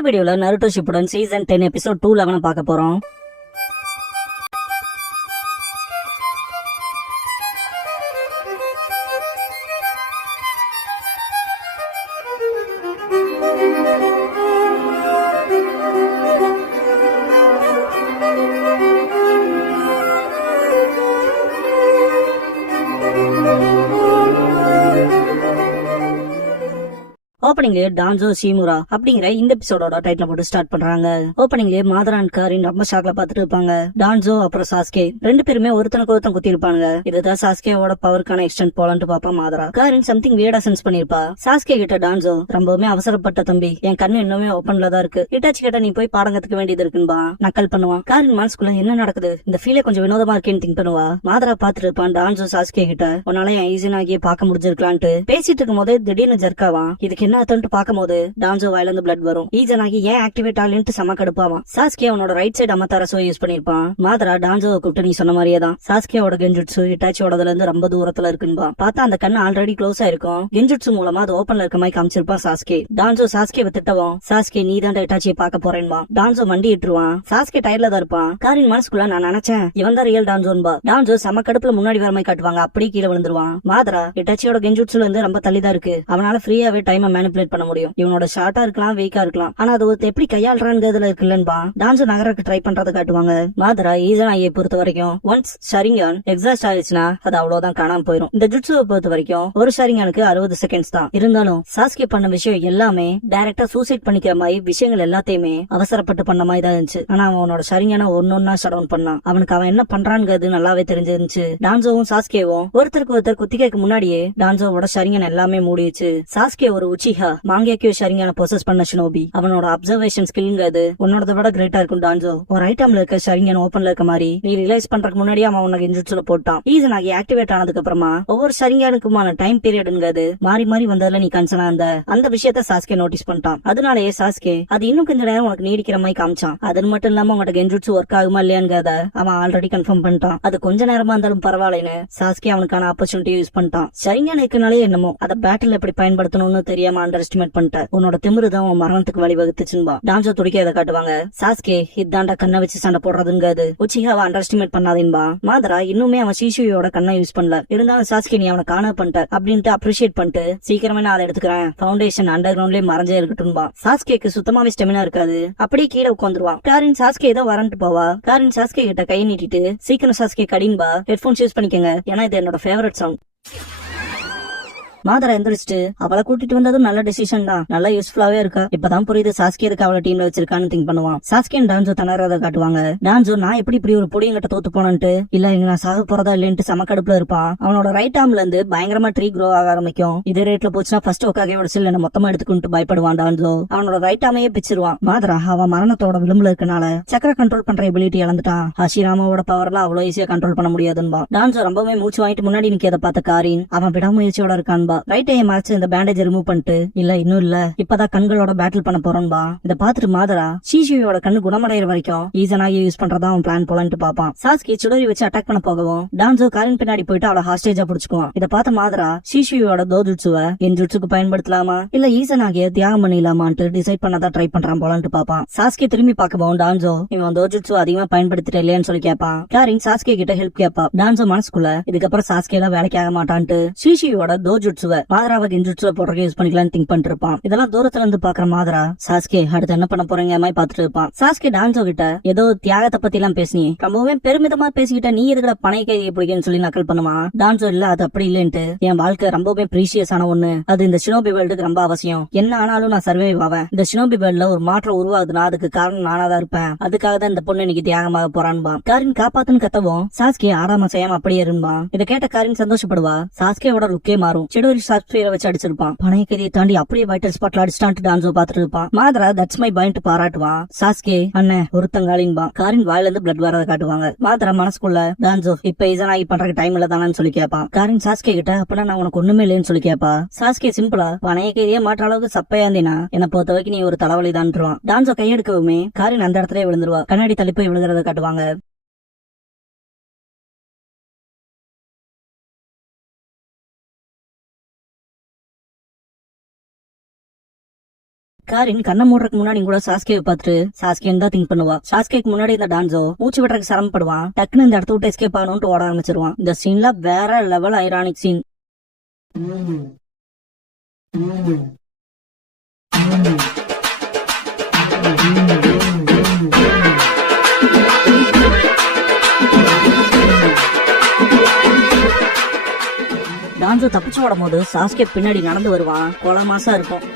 இந்த வீடியோல Naruto Shippuden season 10 episode 211 பார்க்க போறோம். ஓப்பனிங்லயே டான்சோ ஷிமுரா அப்படிங்கிற இந்த எபிசோடோட டைட்டில் போட்டு ஸ்டார்ட் பண்றாங்க. ஓப்பனிங்லயே மாதரா அண்ட் காரின் ரொம்ப ஷாக்ல பாத்துட்டு இருப்பாங்க. டான்சோ அப்புறம் சாஸ்கே ரெண்டு பேருமே ஒருத்தனுக்கு ஒருத்தன் குத்தி இருப்பாங்க. இதுதான் சாஸ்கேவோட பவருக்கான எக்ஸ்டென்ட் போலான்ட்டு பாப்பா மாதரா. காரின் சம்திங் வியர்டா சென்ஸ் பண்ணிருப்பா. சாஸ்கே கிட்ட டான்சோ ரொம்பவுமே அவசரப்பட்ட தம்பி, என் கண்ணு இன்னுமே ஓப்பன்ல தான் இருக்கு, இட்டாச்சி கிட்ட நீ போய் பாடம் கத்துக்க வேண்டியது இருக்குன்பா நக்கல் பண்ணுவான். காரின் மனசுக்குள்ள என்ன நடக்குது, இந்த ஃபீலே கொஞ்சம் வினோதமா இருக்கேன்னு திங்க் பண்ணுவா. மாதரா பாத்துட்டு இருப்பான் டான்சோ சாஸ்கே கிட்ட, உன்னால என் ஈஸினாகியே பாக்க முடிஞ்சிருக்கலான்ட்டு பேசிட்டு இருக்கும் போதே திடீர்னு ஜர்க்காவான். இதுக்கு என்ன அர்த்தம்னு பாக்கும் போது டான்சோ வாயில இருந்து பிளட் வரும். ஈஜனாகி ஏன் ஆக்டிவேட் ஆகலன்ட்டு செம கடுப்பாவான். சாஸ்கே அவனோட ரைட் சைடு அமத்தாரசோ யூஸ் பண்ணிருப்பான். மாதரா டான்சோவை கூப்பிட்டு நீ சொன்ன மாதிரியே தான் சாஸ்கேவோட கெஞ்சுட்சு இட்டாச்சியோடதுல இருந்து ரொம்ப தூரத்துல இருக்குன்பா. பார்த்தா அந்த கண்ணு ஆல்ரெடி க்ளோஸ் ஆயிருக்கும். கெஞ்சுட்சு மூலமா அது ஓப்பன்ல இருக்க மாதிரி காமிச்சிருப்பான் சாஸ்கே. டான்சோ சாஸ்கேவை திட்டவும், சாஸ்கே நீ தான் இட்டாச்சியை பார்க்க போறேன்பா. டான்சோ மண்டி இட்டுருவான். சாஸ்கே டயர்ல தான் இருப்பான். காரின் மனசுக்குள்ள நான் நினைச்சேன் இவன் தான் ரியல் டான்சோன்பா. டான்சோ செம கடுப்புல முன்னாடி வர மாதிரி காட்டுவாங்க. அப்படியே கீழே விழுந்துருவான். மாதரா இட்டாச்சியோட கெஞ்சுட்சுல இருந்து ரொம்ப தள்ளிதான் இருக்கு. அவனால ஃப்ரீயாவே டைமை மேனிபுலேட் பண்ண முடியும். இவனோட ஷார்ட்டா இருக்கலாம், வீக்கா இருக்கலாம், ஆனா அது ஒரு எப்படி கையாளுறான்னு இருக்குல்லன்பா. டான்சோ நகரக்கு ட்ரை பண்றதை காட்டுவாங்க. மாதரா ஈசனாயை பொறுத்த வரைக்கும் ஒன்ஸ் ஷரிங்கான் எக்ஸாஸ்ட் ஆயிடுச்சுன்னா அது அவ்வளவுதான் காணாம போயிடும். இந்த ஜுட்சுவை பொறுத்த வரைக்கும் ஒரு ஷரிங்கானுக்கு 60 செகண்ட்ஸ் தான். இருந்தாலும் சாஸ்கே பண்ண விஷயம் எல்லாமே டைரக்டா சூசைட் பண்ணிக்கிற மாதிரி விஷயங்கள் எல்லாத்தையுமே அவசரப்பட்டு பண்ண மாதிரி தான் இருந்துச்சு. ஆனா அவனோட ஷரிங்கான ஒன்னொன்னா ஷட் டவுன் பண்ணான். அவனுக்கு அவன் என்ன பண்றான்ங்கிறது நல்லாவே தெரிஞ்சிருந்துச்சு. டான்சோவும் சாஸ்கேவும் ஒருத்தருக்கு ஒருத்தர் குத்திக்க முன்னாடியே டான்சோவோட ஷரிங்கான் எல்லாமே மூடிடுச்சு. சாஸ்கே ஒரு உச்சிஹா மாங்கியாக்கியோ ஷரிங்கான பொசஸ் பண்ண ஷினோபி. அவனோட அப்சர்வேஷன் ஸ்கில்ங்கிறது உன்னோட விட கிரேட்டா இருக்கும். டான்சோ ஒரு ஐட்டம்ல இருக்க ஷரிங்கன் ஓப்பன்ல இருக்க மாதிரி நீ ரியலைஸ் பண்றதுக்கு முன்னாடியே அவன் உனக்கு இன்ஜுட்ஸ்ல போட்டான். ஈசனாகி ஆக்டிவேட் ஆனதுக்கு அப்புறமா ஒவ்வொரு ஷரிங்கானுக்குமான டைம் பீரியட்ங்கிறது மாறி மாறி வந்ததுல நீ கன்சர்னா அந்த விஷயத்த சாஸ்கே நோட்டீஸ் பண்ணிட்டான். அதனாலேயே சாஸ்கே அது இன்னும் கொஞ்ச நேரம் உனக்கு நீடிக்கிற மாதிரி காமிச்சான். அது மட்டும் இல்லாம உனக்கு கெஞ்சுட்சு ஒர்க் ஆகுமா இல்லையாங்கிறத அவன் ஆல்ரெடி கன்ஃபார்ம் பண்ணிட்டான். அது கொஞ்ச நேரமா இருந்தாலும் பரவாயில்லைன்னு சாஸ்கே அவனுக்கான ஆப்பர்ச்சுனிட்டி யூஸ் பண்ணிட்டான். ஷரிங்கன் இருக்கனாலே என்னமோ அதை பேட்டில் எப்படி பயன்படுத்தணும்னு தெரியாம அண்டர் எஸ்டிமேட் பண்ணிட்ட. உன்னோட திமிருதான் உன் மரணத்துக்கு வழிவகுத்துச்சுன்பா. டான்சோ துடிக்க அதை காட்டுவாங்க. சாஸ்கே இதாண்டா கண்ணை வச்சு சண்டை போடுறதுங்கிறது உச்சிஹாவை அண்டர் எஸ்டிமேட் பண்ணாதேன்பா. மாதரா இன்னுமே அவன் ஷீஷுயோட கண்ணை யூஸ் பண்ணல. இருந்தாலும் சாஸ்கே நீ அவனை காண பண்ணிட்ட அப்படின்ட்டு அப்ரிஷியேட் பண்ணிட்டு சீக்கிரமே நான் அதை எடுத்துக்கிறேன், ஃபவுண்டேஷன் அண்டர் கிரவுண்ட்லயே மறைஞ்சே இருக்கட்டும்பா. சாஸ்கேக்கு சுத்தமாவே ஸ்டெமினா இருக்காது. அப்படியே கீழே உட்காந்துருவான். காரின் சாஸ்கே ஏதோ வரன்ட்டு போவா. காரின் சாஸ்கே கிட்ட கை நீட்டிட்டு சீக்கிரம் சாஸ்கே கடின்பா, ஹெட்போன்ஸ் யூஸ் பண்ணிக்கங்க, ஏன்னா இது என்னோட ஃபேவரட் சாங். மாதரா எந்திரிச்சிட்டு அவளை கூட்டிட்டு வந்ததும் நல்ல டிசிஷன் தான், நல்லா யூஸ்ஃபுல்லாவே இருக்கா. இப்பதான் புரியுது சாஸ்கே இருக்கு அவளை டீம்ல வச்சிருக்கான்னு திங்க் பண்ணுவான். சாஸ்கே டான்சோ தனறத காட்டுவாங்க. டான்சோ நான் இப்படி ஒரு பொடியங்கிட்ட தோத்து போனன்ட்டு இல்ல இங்க நான் சாக போறதா இல்லன்ட்டு சம கடுப்புல இருப்பான். அவனோட ரைட் ஆர்ம்ல இருந்து பயங்கரமா ட்ரீ க்ரோ ஆக ஆரம்பிக்கும். இதே ரேட்ல போச்சுன்னா ஃபர்ஸ்ட் ஒக்காகையோட சில் என்ன மொத்தமா எடுத்துக்கிட்டு பயப்படுவான். டான்சோ அவனோட ரைட் ஆமையே பிச்சிருவான். மாதரா அவன் மரணத்தோட விளிம்புல இருக்கனால சக்கர கண்ட்ரோல் பண்ற எபிலிட்டி இழந்துட்டான். ஹஷிராமாவோட பவர்லாம் அவ்வளவு ஈஸியா கண்ட்ரோல் பண்ண முடியாதுன்பா. டான்சோ ரொம்பவே மூச்சு வாங்கிட்டு முன்னாடி நிக்கிறத பார்த்த காரின் அவன் விடாமுயற்சியோட இருக்கான்பா. ரைட் ஐயை மறைச்சு இந்த பேண்டேஜ் ரிமூவ் பண்ணிட்டு இல்ல இன்னும் இல்ல இப்பதான் கண்களோட பேட்டில் பண்ண போறோம்பா. இத பாத்துட்டு மாதரா ஷீஷுயோட கண்ணு குணமடைகிற வரைக்கும் ஈசனாகி யூஸ் பண்றதா அவன் பிளான் போலான்ட்டு பாப்பான். சாஸ்கே சுடரி வச்சு அட்டாக் பண்ண போகவும் டான்சோ காரின் பின்னாடி போயிட்டு அவளை ஹாஸ்டேஜா புடிச்சுக்குவான். இத பார்த்த மாதரா ஷீஷுயோட தோஜுட்சுவை என்ஜுட்சுக்கு பயன்படுத்தலாமா இல்ல ஈசனாகிய தியாகம் பண்ணிடலாமான்ட்டு டிசைட் பண்ணதா ட்ரை பண்றான் போலான்ட்டு பாப்பான். சாஸ்கே திரும்பி பார்க்கவும் டான்சோ இவன் தோஜுட்சு அதிகமா பயன்படுத்திட்டு இல்லையான்னு சொல்லி கேட்பான். காரின் சாஸ்கே கிட்ட ஹெல்ப் கேப்பா. டான்சோ மனசுக்குள்ள இதுக்கப்புறம் சாஸ்கே எல்லாம் வேலைக்கு ஆக மாட்டான்ட்டு ஷீஷுயோட தோஜுட்சுவை மாதராவை கெஞ்சுட்சுல போடுறதுக்கு யூஸ் பண்ணிக்கலாம்னு திங்க் பண்ணிட்டு இருப்பான். இதெல்லாம் தூரத்துல இருந்து பாக்குற மாதரா சாஸ்கே அடுத்து என்ன பண்ண போறீங்க மாதிரி பாத்துட்டு இருப்பான். சாஸ்கே டான்சோ கிட்ட ஏதோ தியாகத்தை பத்தி எல்லாம் பேசினி ரொம்பவே பெருமிதமா பேசிக்கிட்ட, நீ எதுக்கட பனை கையை பிடிக்கன்னு சொல்லி நக்கல் பண்ணுவான். டான்சோ இல்ல அது அப்படி இல்லன்ட்டு என் வாழ்க்கை ரொம்பவே ப்ரீஷியஸ் ஆன ஒண்ணு, அது இந்த ஷினோபி வேர்ல்டுக்கு ரொம்ப அவசியம், என்ன ஆனாலும் நான் சர்வைவ் ஆவேன். இந்த ஷினோபி வேர்ல்ட்ல ஒரு மாற்றம் உருவாகுதுன்னா அதுக்கு காரணம் நானாதான் இருப்பேன், அதுக்காக தான் இந்த பொண்ணு இன்னைக்கு தியாகமாக போறான்பா. காரின் காப்பாத்துன்னு கத்தவும் சாஸ்கே ஆடாம செய்யாம அப்படியே இருப்பான். இதை கேட்ட காரின் சந்தோஷப்படுவா. சாஸ்கேவோட லுக்கே மாறும். செடோரி சாப்ஸ்பியரை வச்சு அடிச்சிருப்பான். பனை கையை தாண்டி அப்படியே வைட்டல் ஸ்பாட்ல அடிச்சுட்டான்ட்டு டான்சோ பாத்துட்டு இருப்பான். மாதரா தட்ஸ் மை பாயிண்ட் பாராட்டுவான். சாஸ்கே அண்ணே ஒருத்தங்காலின்பா. காரின் வாயில இருந்து பிளட் வரத காட்டுவாங்க. மாதரா மனசுக்குள்ள டான்சோ இப்ப ஈசனாகி பண்றதுக்கு டைம் இல்ல தானு சொல்லி கேட்பான். காரின் சாஸ்கே கிட்ட அப்பனா நான் உனக்கு ஒண்ணுமே இல்லைன்னு சொல்லி கேப்பா. சாஸ்கே சிம்பிளா பனைய கைதியே மாற்ற அளவுக்கு சப்பையா இருந்தீனா என்ன பொறுத்த வரைக்கும் நீ ஒரு தலைவலி தான்ட்டுருவான். டான்சோ கையெடுக்கவுமே காரின் அந்த இடத்துல விழுந்துருவா. கண்ணாடி தள்ளி போய் விழுகிறத காட்டுவாங்க. காரின் கண்ணை மூடுறதுக்கு முன்னாடி கூட சாஸ்கேவை பார்த்துட்டு சாஸ்கேன்னு தான் திங்க் பண்ணுவா. சாஸ்கேக்கு முன்னாடி இந்த டான்சோ மூச்சு விடுறதுக்கு சிரமப்படுவான். டக்குன்னு இந்த இடத்த விட்டு எஸ்கேப் ஆகணும்னு ஓட ஆரம்பிச்சிருவான். இந்த சீன்ல வேற லெவல் ஐரானிக் சீன். டான்சோ தப்பிச்சு ஓடும் போது சாஸ்கே பின்னாடி நடந்து வருவான். கொலை மாசா இருக்கும்.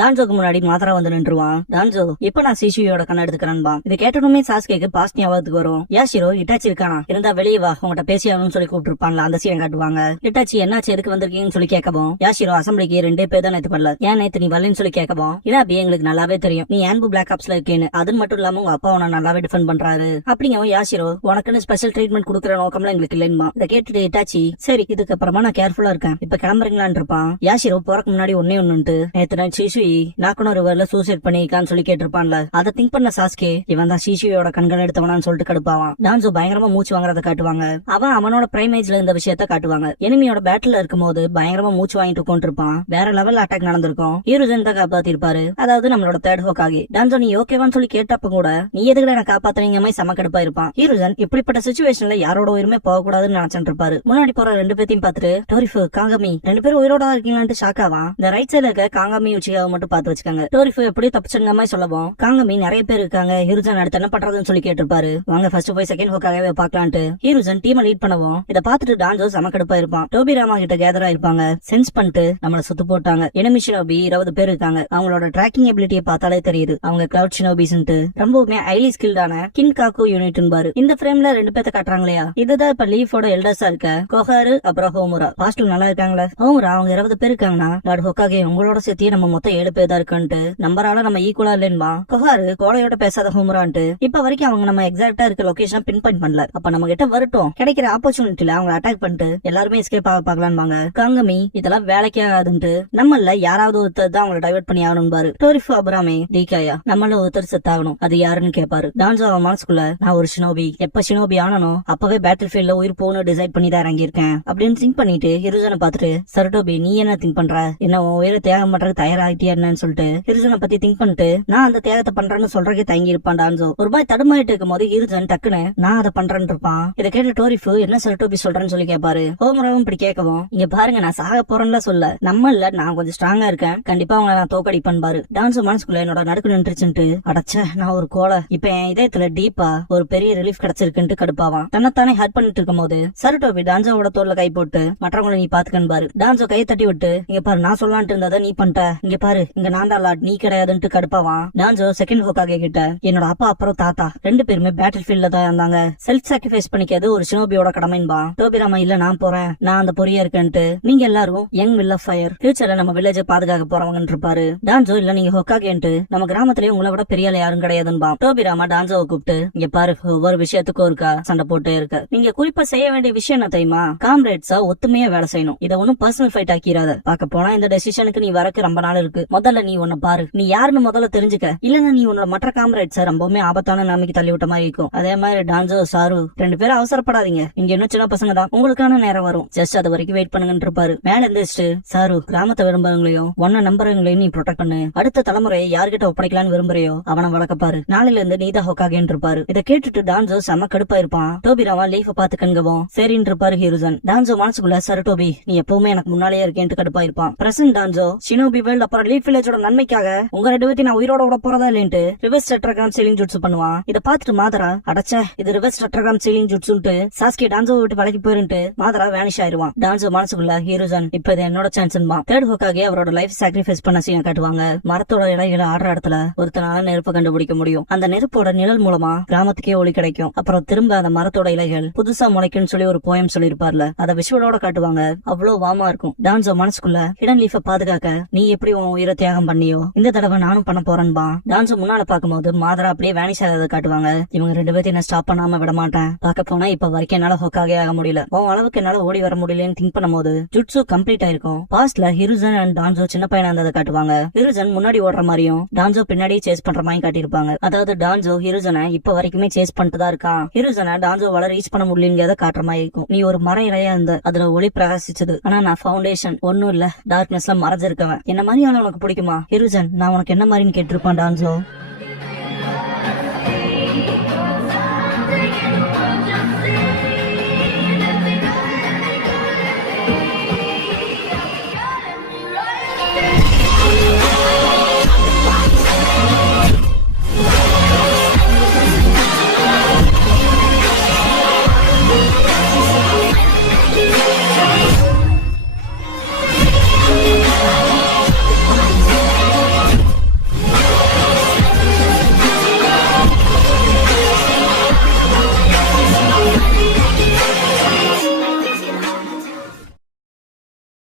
டான்சோக்கு முன்னாடி மாத்திரா வந்து நின்றுவான். டான்சோ இப்ப நான் சிஷுயோட கண்ண எடுத்துக்கிறேன்பா. இதை கேட்டதுமே சாஸ்கேக்கு பாஸ்ட் ஞாபகத்துக்கு வரும். யாஷிரோ இட்டாச்சி இருக்கானா, இருந்தா வெளியே வா, உங்கள்கிட்ட பேசியாகணும்னு சொல்லி கூப்பிட்டு இருப்பான்ல, அந்த சீனை காட்டுவாங்க. இட்டாச்சி என்னாச்சு, எதுக்கு வந்திருக்கீங்கன்னு சொல்லி கேட்கவும் யாஷிரோ அசம்பிளிக்கு 2 பேர் தான் நேத்து பண்ணல, ஏன் நேத்து நீ வரலன்னு சொல்லி கேட்கவும், ஏன்னா அப்படி எங்களுக்கு நல்லாவே தெரியும் நீ ஆன்பு பிளாக் ஆப்ஸ்ல இருக்கேன்னு, அது மட்டும் இல்லாம உங்க அப்பா உன நல்லாவே டிஃபெண்ட் பண்றாரு அப்படிங்கவும் யாஷிரோ உனக்குன்னு ஸ்பெஷல் ட்ரீட்மெண்ட் கொடுக்குற நோக்கம்லாம் எங்களுக்கு இல்லைன்மா. இதை கேட்டுட்டு இட்டாச்சி சரி இதுக்கப்புறமா நான் கேர்ஃபுல்லா இருக்கேன், இப்ப கிளம்புறீங்களான்னு இருப்பான். யாஷிரோ போறக்கு முன்னாடி ஒன்னுட்டு நேத்து நான் சிஷு நாக்குன ரிவர்ல சூசைட் பண்ணிக்கான்னு சொல்லி கேட்டிருப்பான்ல, அதை திங்க் பண்ண சாஸ்கே இவன் தான் சிஷுயோட கண்கள் எடுத்தவனான்னு சொல்லிட்டு கடுப்பாவான். டான்சோ பயங்கரமா மூச்சு வாங்குறத காட்டுவாங்க. அவன் அவனோட பிரைமேஜ்ல இந்த விஷயத்த காட்டுவாங்க. எனிமியோட பேட்டில் இருக்கும் போது பயங்கரமா மூச்சு வாங்கிட்டு கொண்டிருப்பான். வேற லெவல் அட்டாக் நடந்திருக்கும். ஹீரோஜன் தான் காப்பாத்தி இருப்பாரு, அதாவது நம்மளோட தேர்ட் ஹோக்காகி. டான்சோ நீ ஓகேவான்னு சொல்லி கேட்டப்ப கூட நீ எதுக்கு என்ன காப்பாத்துறீங்க மாதிரி செம கடுப்பா இருப்பான். ஹீரோஜன் இப்படிப்பட்ட சிச்சுவேஷன்ல யாரோட உயிருமே போக கூடாதுன்னு நினைச்சிட்டு இருப்பாரு. முன்னாடி போற 2 பேத்தையும் பார்த்துட்டு டோரிஃபு காங்கமி 2 பேரும் உயிரோட இருக்கீங்களான்ட்டு ஷாக் ஆவான். இந்த ரைட் சைட்ல இருக்க காங்கமி உச்சிகாவை மட்டும் பார்த்து வச்சுக்காங்க. டோரிஃபு எப்படி தப்பிச்சுங்க மாதிரி சொல்லவும் காங்கமி நிறைய பேர் இருக்காங்க, ஹீரோஜன் அடுத்து என்ன பண்றதுன்னு சொல்லி கேட்டிருப்பாரு. வாங்க ஃபர்ஸ்ட் போய் செகண்ட் ஹோக்காகவே பாக்கலான்ட்டு ஹீரோஜன் டீமை லீட் பண்ணவும் இதை பார்த்துட்டு டான்சோ சமக்கடுப்பா இருப்பான். டோபி ராமா கிட்ட கேதரா இருப்பாங்க. சென்ஸ் பண்ணிட்டு நம்மள சுத்து போட்டாங்க. எனிமி ஷினோபி 20 பேர் இருக்காங்க. அவங்களோட டிராக்கிங் எபிலிட்டியை பார்த்தாலே தெரியுது அவங்க கிளவுட் ஷினோபிஸ்ன்ட்டு. ரொம்பவுமே ஹைலி ஸ்கில்டான கின் காக்கு யூனிட் பாரு. இந்த ஃப்ரேம்ல 2 பேத்த காட்டுறாங்களா, இதுதான் இப்ப லீஃபோட எல்டர்ஸா இருக்க கொஹாரு அப்புறம் ஹோமுரா. பாஸ்டல் நல்லா இருக்காங்களா. ஹோமுரா அவங்க 20 பேர் இருக்காங்கன்னா லார்ட் ஹோக்காகே உங்களோட சேர்த்தியே நம்ம மொத்தம் 7 பேர் தான் இருக்குன்ட்டு நம்பரால நம்ம ஈக்குவலா இல்லைன்பா. கொஹாரு கோலையோட பேசாத ஹோமுரான்ட்டு இப்ப வரைக்கும் அவங்க நம்ம எக்ஸாக்டா இருக்க லொகேஷன் பின் பாயிண்ட் பண்ணல. அப்ப நம்ம கிட்ட வரட்டும், கிடைக்கிற ஆப்பர்ச்சுனிட்டில அவங்க அட்டாக் பண்ணிட்டு எல்லாருமே எஸ்கேப் ஆக பாக்கலாம்பாங்க. காங்கமி இதெல்லாம் வேலைக்கே ஆகாதுன்ட்டு நம்மள யாராவது ஒருத்தர் தான் அவங்களை டைவர்ட் பண்ணி ஆகணும் பாரு. டோரிஃபு அபராமே டீகாயா நம்மள ஒருத்தர் செத்தாகணும், அது யாருன்னு கேட்பாரு. டான்சோ அவன் மனசுக்குள்ள நான் ஒரு ஷினோபி, எப்ப ஷினோபி ஆனனோ அப்பவே பேட்டில் ஃபீல்ட்ல உயிர் போகணும் டிசைட் பண்ணி தான் இறங்கியிருக்கேன் அப்படின்னு திங்க் பண்ணிட்டு ஹிருஜனை பார்த்துட்டு சரட்டோபி நீ என்ன திங்க் பண்ற, என்ன உன் உயிரை தியாகம் பண்றது தயாராகிட்டியா என்னன்னு சொல்லிட்டு ஹிருஜனை பத்தி திங்க் பண்ணிட்டு நான் அந்த தியாகத்தை பண்றேன்னு சொல்றதுக்கு தயங்கி இருப்பான். டான்சோ ஒரு மாதிரி தடுமாயிட்டு இருக்கும் போது ஹிருஜன் டக்குன்னு நான் அதை பண்றேன்னு இருப்பான். இதை கேட்டு டோரிஃபு என்ன சரட்டோபி சொல்றேன்னு சொல்லி கேட்பாரு. ஹோமுராவும் இப்படி கேட்கவும் இங்க பாருங்க நான் சாக போறேன்னு சொல்ல, நம்ம இல்ல நான் கொஞ்சம் ஸ்ட்ராங்கா இருக்கேன், கண்டிப்பா அவங்க நான் தோக்கடிப்பேன் பாரு. டான்சோ மனசுக்குள்ள என்னோட நடுக்கு நின்றுச்சுன்ட்டு அடைச்ச நான் ஒரு கோலை, இப்ப என் இதயத்துல டீப்பா ஒரு பெரிய ரிலீஃப் கிடைச்சிருக்குன்ட்டு கடுப்பாவான். தன்னைத்தானே ஹர்ட் பண்ணிட்டு இருக்கும் போது சரட்டோபி டான்சோட தோல்ல கை போட்டு மற்றவங்களை நீ பாத்துக்கன்னு பாரு. டான்சோ கையை தட்டி விட்டு இங்க பாரு நான் சொல்லலான்ட்டு இருந்தா நீ பண்ணிட்ட, இங்க பாரு இங்க நான் தான் லார்ட் நீ கிடையாதுன்ட்டு கடுப்பாவான். டான்சோ செகண்ட் ஹோக்காகே கிட்ட என்னோட அப்பா அப்புறம் தாத்தா 2 பேருமே பேட்டில் ஃபீல்ட்ல தான் இருந்தாங்க, செல்ஃப் சாக்ரிஃபைஸ் பண்ணிக்கிறது ஒரு ஷினோபியோட கடமைன்பா. டோபிராமா இல்ல நான் போறேன், நான் அந்த பொறியா இருக்கேன்ட்டு நீங்க எல்லாரும் யங் வில் ஆஃப் ஃபயர் ஃபியூச்சர்ல நம்ம வில்லேஜை பாதுகாக்க போறவங்கன்னு இருப்பாரு. டான்சோ இல்ல நீங்க ஹோக்காகேன்ட்டு நம்ம கிராமத்திலேயே உங்களை விட பெரிய யாரும் கிடையாதுன்பா. டோபிராமா டான்சோவை கூப்பிட்டு இங்க பாரு ஒவ்வொரு விஷயத்துக்கும் இருக்கா சண்டை போட்டே இருக்க, நீங்க குறிப்பா செய்ய வேண்டிய விஷயம் என்ன தெரியுமா, காம்ரேட்ஸா ஒத்துமையா வேலை செய்யணும், இதை ஒன்னும் பர்சனல் ஃபைட் ஆக்கிறாத. பார்க்க போனா இந்த டெசிஷனுக்கு நீ வரக்கு ரொம்ப நாள் இருக்கு, முதல்ல நீ உன்னை பாரு, நீ யாருன்னு முதல்ல தெரிஞ்சுக்க, இல்லன்னா நீ உன்னோட மற்ற காம்ரேட்ஸை ரொம்பவுமே ஆபத்தான நிலைமைக்கு தள்ளி விட்ட மாதிரி இருக்கும். அதே மாதிரி டான்சோ சாரு 2 பேரும் அவசரப்படாதீங்க, இங்க இன்னும் சின்ன பசங்க தான், உங்களுக்கான நேரம் வரும், ஜஸ்ட் அது வரைக்கும் வெயிட் பண்ணுங்கன்னு இருப்பாரு. மேல இருந்துச்சு சாரு கிராமத்தை விரும்புறவங்களையும் ஒன்ன நம்புறவங்களையும் நீ ப்ரொடெக்ட் பண்ணு, அடுத்த தலைமுறையை யார்கிட்ட ஒப்படைக்கலான்னு விரும்புறையோ அவனை வளர்க்கப்பாரு, நாளையில இருந்து நீதான் ஹோக்காகேன்னு இருப்பாரு. இதை கேட்டுட்டு டான்சோ செம கடுப்பா இருப்பான். டோபிராவா லீஃப் பாத்து கண்கவும் சரின்னு இருப்பாரு ஹீரோஜன். டான்சோ மனசுக்குள்ள சரு டோபி நீ எப்பவுமே எனக்கு முன்னாலேயே இருக்கேன்ட்டு கடுப்பா இருப்பான். பிரசன்ட் டான்சோ ஷினோபி வேர்ல்ட் அப்புறம் லீஃப் வில்லேஜோட நன்மைக்காக உங்க 2 பேர்த்தையும் நான் உயிரோட விட போறதா இல்லைன்ட்டு ரிவர்ஸ் டெட்ராகிராம் சீலிங் ஜுட்சு பண்ணுவான். இதை பார்த்துட்டு மாதரா அடைச்ச இது ரிவர்ஸ் டெட்ராகிராம் சீலிங் ஜுட்சுன்ட்டு சாஸ்கே டான்சோ விட்டு விலகி போயிருன்ட்டு மாதரா வேனிஷ் ஆயிருவான். டான்சோ மனசுக்குள்ள ஹீரோஜன் இப்ப இது என்னோட சான்ஸ்மா. தேர்ட் ஹோக்காகே அவரோட லைஃப் சாக்ரிஃபைஸ் பண்ண சீனை காட்டுவாங்க. மரத்தோட இலைகளை ஆடுற இடத்துல ஒருத்தனால நெருப்பு கண்டுபிடிக்க முடியும், அந்த நெருப்போட நிழல் மூலமா கிராமத்துக்கே ஒளி கிடைக்கும், அப்புறம் திரும்ப அந்த மரத்தோட இலைகள் புதுசா முளைக்கும்னு சொல்லி ஒரு போயம் சொல்லிருப்பார்ல, அதை விஷுவலோட காட்டுவாங்க. அவ்வளவு வாமா இருக்கும். டான்சோ மனசுக்குள்ள ஹிடன் லீஃப பாதுகாக்க நீ எப்படி உன் உயிரை உயிரை தியாகம் பண்ணியோ இந்த தடவை நானும் பண்ண போறேன்பா. டான்ஸோ முன்னால பாக்கும்போது மாதரா அப்படியே வேனிஷ் ஆகிறத காட்டுவாங்க. இவங்க 2 பேர்த்தையும் என்ன ஸ்டாப் பண்ணாம விட மாட்டேன். பார்க்க போனா இப்ப வரைக்கும் என்னால ஹோக்காகவே ஆக முடியல. அளவுக்கு என்னால ஓடி வர முடியலன்னு திங்க் பண்ணும்போது ஜுட்சு கம்ப்ளீட் ஆயிருக்கும். பாஸ்ட்ல ஹிருஜன் அண்ட் டான்ஸோ சின்ன பையனா இருந்ததை காட்டுவாங்க. ஹிருஜன் முன்னாடி ஓடுற மாதிரியும் டான்ஸோ பின்னாடியே சேஸ் பண்ற மாதிரி காட்டியிருப்பாங்க. அதாவது டான்ஸோ ஹிருஜனை இப்ப வரைக்குமே சேஸ் பண்ணிட்டு தான் இருக்கான். ஹிருஜனை டான்ஸோவால ரீச் பண்ண முடியலங்கிறத காட்டுற மாதிரி இருக்கும். நீ ஒரு மர இலையா இருந்த, அதுல ஒளி பிரகாசிச்சது. ஆனா நான் ஃபவுண்டேஷன் ஒன்னும் இல்ல, டார்க்னஸ்ல மறைஞ்சிருக்கவன். என்ன மாதிரியான உனக்கு பிடிக்குமா ஹிருஜன்? நான் உனக்கு என்ன மாதிரின்னு கேட்டிருப்பான் டான்ஸோ.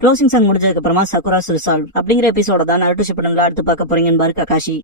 க்ளோசிங் சாங் முடிஞ்சதுக்கு அப்புறமா சகுராஸ் ரிசால்வ் அப்படிங்கிற எபிசோட தான் நருட்டோ ஷிப்பனன்ல அடுத்து பார்க்க போறீங்கன்னு பாரு ககாஷி.